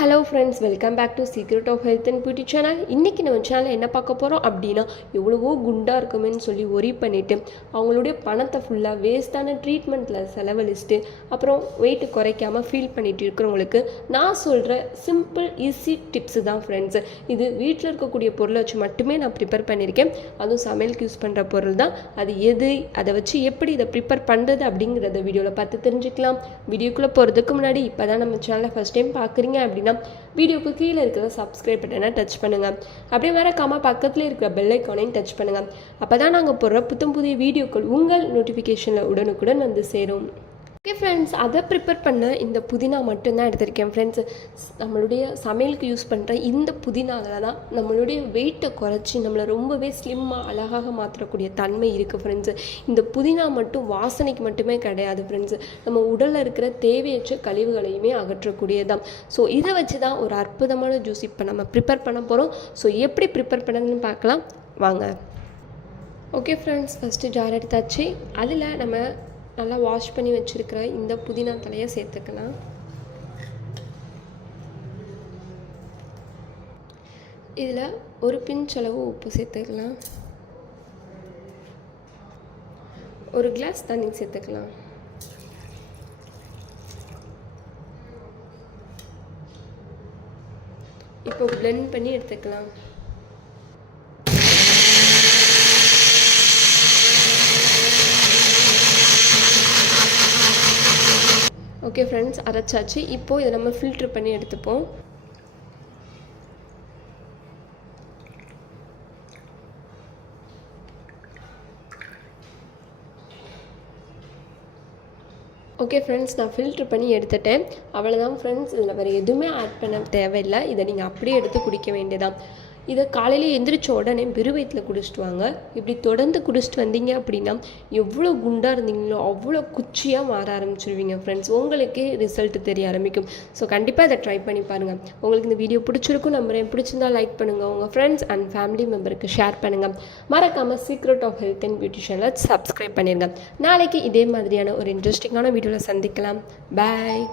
Hello friends welcome back to secret of health and beauty channel இன்றைக்கி நம்ம channel என்ன பார்க்க போகிறோம் அப்படின்னா எவ்வளவோ குண்டாக இருக்குமேன்னு சொல்லி ஒரி பண்ணிவிட்டு அவங்களுடைய பணத்தை ஃபுல்லாக வேஸ்ட்டான ட்ரீட்மெண்ட்டில் செலவழிச்சிட்டு அப்புறம் வெயிட் குறைக்காமல் ஃபீல் பண்ணிட்டு இருக்கிறவங்களுக்கு நான் சொல்கிற சிம்பிள் ஈஸி டிப்ஸு தான் ஃப்ரெண்ட்ஸ் இது வீட்டில் இருக்கக்கூடிய பொருளை வச்சு மட்டுமே நான் ப்ரிப்பேர் பண்ணியிருக்கேன். அதுவும் சமையலுக்கு யூஸ் பண்ணுற பொருள் தான். அது எது அதை வச்சு எப்படி இதை ப்ரிப்பேர் பண்ணுறது அப்படிங்கிறத வீடியோவில் பார்த்து தெரிஞ்சுக்கலாம். வீடியோக்குள்ளே போகிறதுக்கு முன்னாடி இப்போ தான் நம்ம சேனலை ஃபஸ்ட் டைம் பார்க்குறீங்க அப்படின்னா வீடியோக்கு கீழே இருக்கிற சப்ஸ்கிரைப் பட்டனை டச் பண்ணுங்கள் அப்படியே மறக்காமல் பக்கத்தில் இருக்கிற பெல் ஐக்கானையும் டச் பண்ணுங்கள் அப்போ தான் நாங்கள் போடுற புத்தம் புதிய வீடியோக்கள் உங்கள் நோட்டிஃபிகேஷனில் உடனுக்குடன் வந்து சேரும். ஓகே ஃப்ரெண்ட்ஸ் அதை ப்ரிப்பேர் பண்ண இந்த புதினா மட்டும்தான் எடுத்திருக்கேன் ஃப்ரெண்ட்ஸ் நம்மளுடைய சமையலுக்கு யூஸ் பண்ணுற இந்த புதினாவில் தான் நம்மளுடைய வெயிட்டை குறைச்சி நம்மளை ரொம்பவே ஸ்லிம்மாக அழகாக மாற்றக்கூடிய தன்மை இருக்குது ஃப்ரெண்ட்ஸு இந்த புதினா மட்டும் வாசனைக்கு மட்டுமே கிடையாது ஃப்ரெண்ட்ஸு நம்ம உடலில் இருக்கிற தேவையற்ற கழிவுகளையுமே அகற்றக்கூடியதான் ஸோ இதை வச்சு தான் ஒரு அற்புதமான ஜூஸ் இப்போ நம்ம ப்ரிப்பேர் பண்ண போகிறோம் ஸோ எப்படி ப்ரிப்பேர் பண்ணதுன்னு பார்க்கலாம். வாங்க. ஓகே ஃப்ரெண்ட்ஸ் ஃபஸ்ட்டு ஜார் எடுத்தாச்சு. அதில் நம்ம நல்லா வாஷ் பண்ணி வச்சுருக்கிற இந்த புதினா தலையை சேர்த்துக்கலாம் இதில் ஒரு பிஞ்ச் அளவு உப்பு சேர்த்துக்கலாம். ஒரு கிளாஸ் தண்ணி சேர்த்துக்கலாம். இப்போ பிளெண்ட் பண்ணி எடுத்துக்கலாம். ஓகே ஃப்ரெண்ட்ஸ் அரைச்சாச்சு இப்போது இதை நம்ம ஃபில்ட்ரு பண்ணி எடுத்துப்போம். ஓகே ஃப்ரெண்ட்ஸ் நான் ஃபில்ட்ரு பண்ணி எடுத்துட்டேன். அவ்வளோதான் ஃப்ரெண்ட்ஸ் இதில் வேறு எதுவுமே ஆட் பண்ண தேவையில்லை. இதை நீங்கள் அப்படியே எடுத்து குடிக்க வேண்டியதான் இதை காலையில் எந்திரிச்ச உடனே பெரு வயிற்றில் குடிச்சிட்டு வாங்க. இப்படி தொடர்ந்து குடிச்சிட்டு வந்தீங்க அப்படின்னா எவ்வளோ குண்டாக இருந்தீங்களோ அவ்வளோ குச்சியாக மாற ஆரம்பிச்சிருவீங்க ஃப்ரெண்ட்ஸ் உங்களுக்கே ரிசல்ட் தெரிய ஆரம்பிக்கும். ஸோ கண்டிப்பாக இதை ட்ரை பண்ணி பாருங்கள் உங்களுக்கு இந்த வீடியோ பிடிச்சிருக்கும் நம்புறேன். பிடிச்சிருந்தா லைக் பண்ணுங்கள் உங்கள் ஃப்ரெண்ட்ஸ் அண்ட் ஃபேமிலி மெம்பருக்கு ஷேர் பண்ணுங்கள் மறக்காமல் secret of health and beauty subscribe பண்ணிடுங்க நாளைக்கு இதே மாதிரியான ஒரு இன்ட்ரெஸ்டிங்கான வீடியோவில் சந்திக்கலாம். பாய்